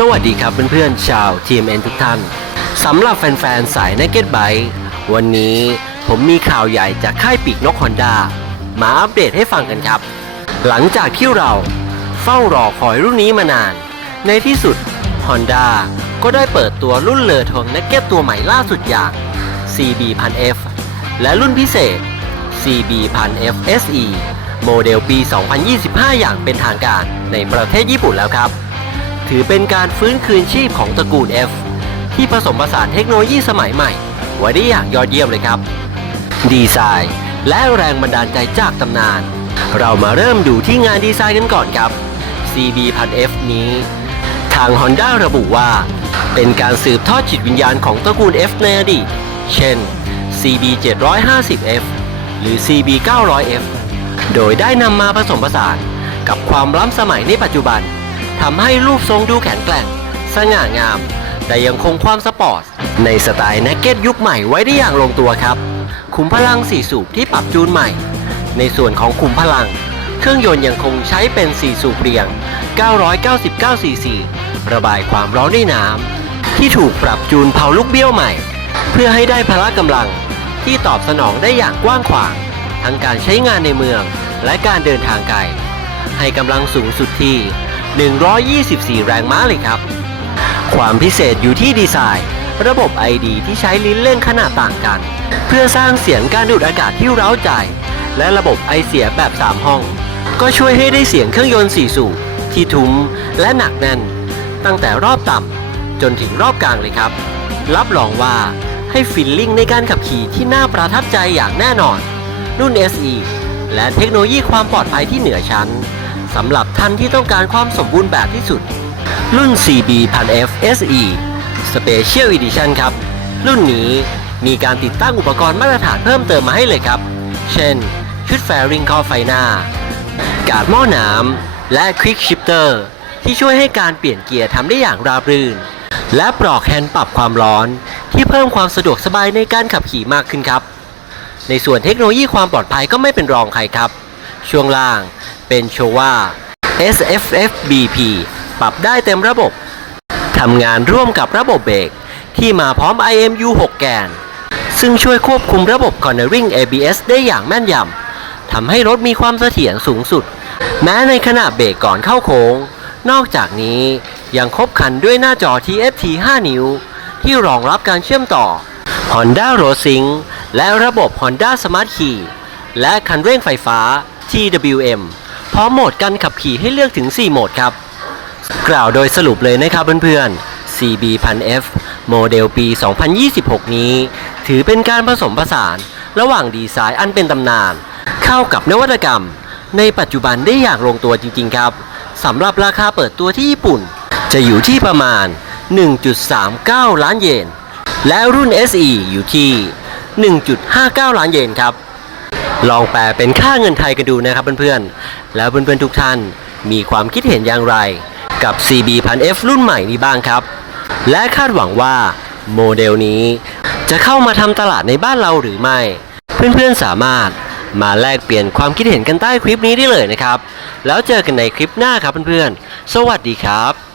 สวัสดีครับเพื่อนๆชาว TMN ทุกท่านสำหรับแฟนๆ สาย Naked Bike วันนี้ผมมีข่าวใหญ่จากค่ายปีกนกฮอนด้ามาอัปเดตให้ฟังกันครับ หลังจากที่เราเฝ้ารอคอยรุ่นนี้มานาน ในที่สุด Honda ก็ได้เปิดตัวรุ่นเลอทง Naked ตัวใหม่ล่าสุดอย่าง CB 1000 F และรุ่นพิเศษ CB 1000 F SE โมเดลปี 2025 อย่างเป็นทางการในประเทศญี่ปุ่นแล้วครับ ถือเป็นการฟื้นคืนชีพของตระกูล F ที่ผสมผสานเทคโนโลยีสมัยใหม่ ไว้ได้อย่างยอดเยี่ยมเลยครับ ดีไซน์และแรงบันดาลใจจากตำนาน เรามาเริ่มดูที่งานดีไซน์กันก่อนครับ CB 1000 F นี้ ทาง Honda ระบุว่า เป็นการสืบทอดจิตวิญญาณของตระกูล F ในอดีต เช่น CB 750 F หรือ CB 900 F โดยได้นำมาผสมผสานกับความล้ำสมัยในปัจจุบัน ทำให้รูปทรงดูแข็งแกร่ง สง่างาม แต่ยังคงความสปอร์ต ในสไตล์นักเก็ตยุคใหม่ไว้ได้อย่างลงตัวครับ ขุมพลัง4สูบที่ปรับจูนใหม่ ในส่วนของขุมพลัง เครื่องยนต์ยังคงใช้เป็น4สูบเรียง 999ซีซีระบายความร้อนด้วยน้ำที่ถูกปรับจูนเผาลูกเบี้ยวใหม่ เพื่อให้ได้พละกำลังที่ตอบสนองได้อย่างกว้างขวาง ทั้งการใช้งานในเมืองและการเดินทางไกล ให้กำลังสูงสุดที่ 124 แรงม้าเลยครับ ความพิเศษอยู่ที่ดีไซน์ ระบบ ID ที่ใช้ลิ้นเล่นขนาดต่างกัน เพื่อสร้างเสียงการดูดอากาศที่เร้าใจ และระบบไอเสียแบบ 3 ห้อง ก็ช่วยให้ได้เสียงเครื่องยนต์4สูบที่ทุ้มและหนักแน่น ตั้งแต่รอบต่ำจนถึงรอบกลางเลยครับ รับรองว่าให้ฟิลลิ่งในการขับขี่ที่น่าประทับใจอย่างแน่นอน รุ่น SE และเทคโนโลยีความปลอดภัยที่เหนือชั้น สำหรับท่านที่ต้องการความสมบูรณ์แบบที่สุด รุ่น CB 1000F SE Special Edition ครับ รุ่นนี้มีการติดตั้งอุปกรณ์มาตรฐานเพิ่มเติมมาให้เลยครับ เช่น ชุดแฟริงคอไฟหน้า กาดหม้อน้ำและ Quick Shifter ที่ช่วยให้การเปลี่ยนเกียร์ทำได้อย่างราบรื่น และปลอกแฮนด์ปรับความร้อน ที่เพิ่มความสะดวกสบายในการขับขี่มากขึ้นครับ ในส่วนเทคโนโลยีความปลอดภัยก็ไม่เป็นรองใครครับ ช่วงล่าง เป็นโชว่า SFF BP ปรับได้เต็มระบบ ทำงานร่วมกับระบบเบรกที่มาพร้อม IMU 6 แกน ซึ่งช่วยควบคุมระบบ Cornering ABS ได้อย่างแม่นยำ ทำให้รถมีความเสถียรสูงสุด แม้ในขณะเบรกก่อนเข้าโค้ง นอกจากนี้ยังครบคันด้วยหน้าจอ TFT 5 นิ้ว ที่รองรับการเชื่อมต่อ Honda Road Sync และระบบ Honda Smart Key และคันเร่งไฟฟ้า TWM ร้อมโหมดการขับขี่ให้เลือกถึง 4 โหมดครับ กล่าวโดยสรุปเลยนะครับเพื่อนๆ CB 1000F โมเดลปี 2026 นี้ ถือเป็นการผสมผสาน ระหว่างดีไซน์อันเป็นตำนาน เข้ากับนวัตกรรม ในปัจจุบันได้อย่างลงตัวจริงๆครับสำหรับราคาเปิดตัวที่ญี่ปุ่น จะอยู่ที่ประมาณ 1.39 ล้านเยน และรุ่น SE อยู่ที่ 1.59 ล้านเยนครับ ลองแปลเป็นค่าเงินไทยกันดูนะครับเพื่อนๆ แล้วเพื่อนๆทุกท่านมีความคิดเห็นอย่างไร กับ CB 1000F รุ่นใหม่นี้บ้างครับ และคาดหวังว่าโมเดลนี้ จะเข้ามาทำตลาดในบ้านเราหรือไม่ เพื่อนๆสามารถมาแลกเปลี่ยนความคิดเห็นกันใต้คลิปนี้ได้เลยนะครับ แล้วเจอกันในคลิปหน้าครับเพื่อนๆ สวัสดีครับ